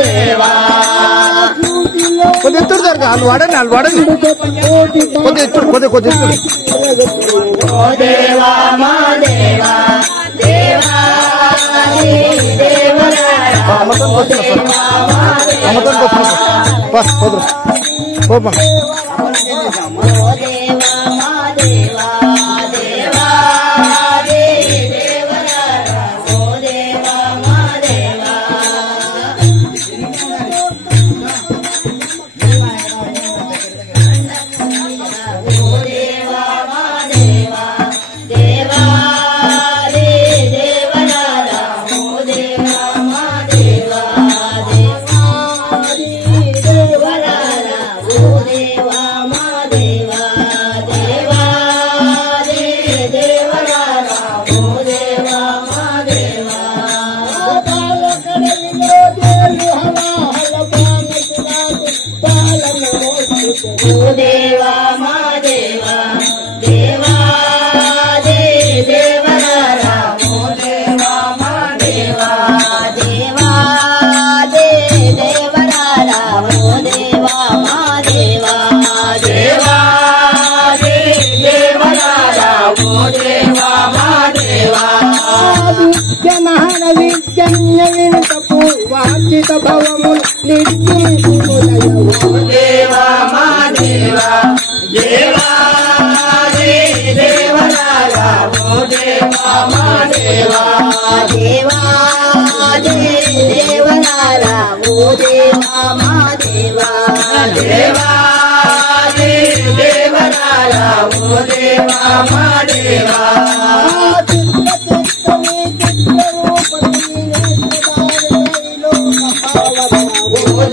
దేవా కొద్ది ఎత్తుడు జరగ వాళ్ళు వాడని కొద్ది ఎత్తుడు కొద్ది ఎత్తుడు ఓ దేవా మా దేవా దేవా దేవా మా దేవా దేవా దేవరారా ఓ దేవా మా దేవా దేవా దేవరారా ఓ దేవా మా దేవా దేవా దేవరారా ఓ దేవా మా దేవా జనహర విద్యన్య వినుతపు వాచిత భవములు నిర్గుణించుదయవు దేవా మా దేవా దేవా దేవరారా ఓ దేవా మా దేవా దేవా దేవరారా ఓ దేవా మా దేవా దేవా దేవరారా ఓ దేవా మా దేవా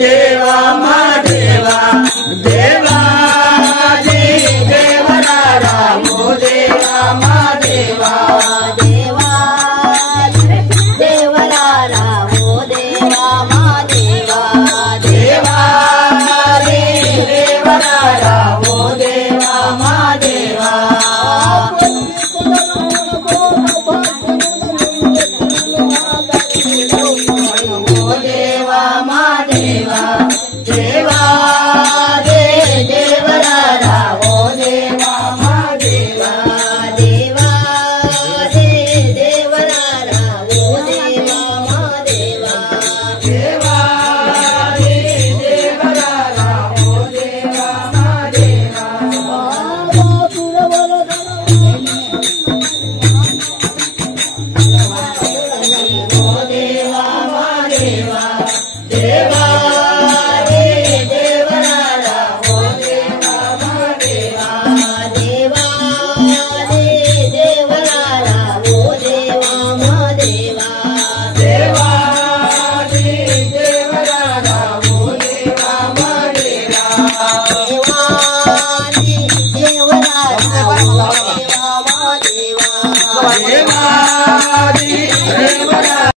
దేవా మా దేవా దేవా దేవరారా ఓ దేవా మా దేవా దేవా దేవరారా ఓ దేవా మా దేవా దేవా దేవరారా ఓ దేవా మా దేవా ఓ దేవా మా దేవా దేవా దేవరారా ఓ దేవా మా దేవా దేవా దేవరారా ఓ దేవా మా దేవా దేవా దేవరారా ఓ దేవా మా దేవా ఓ దేవా మా దేవా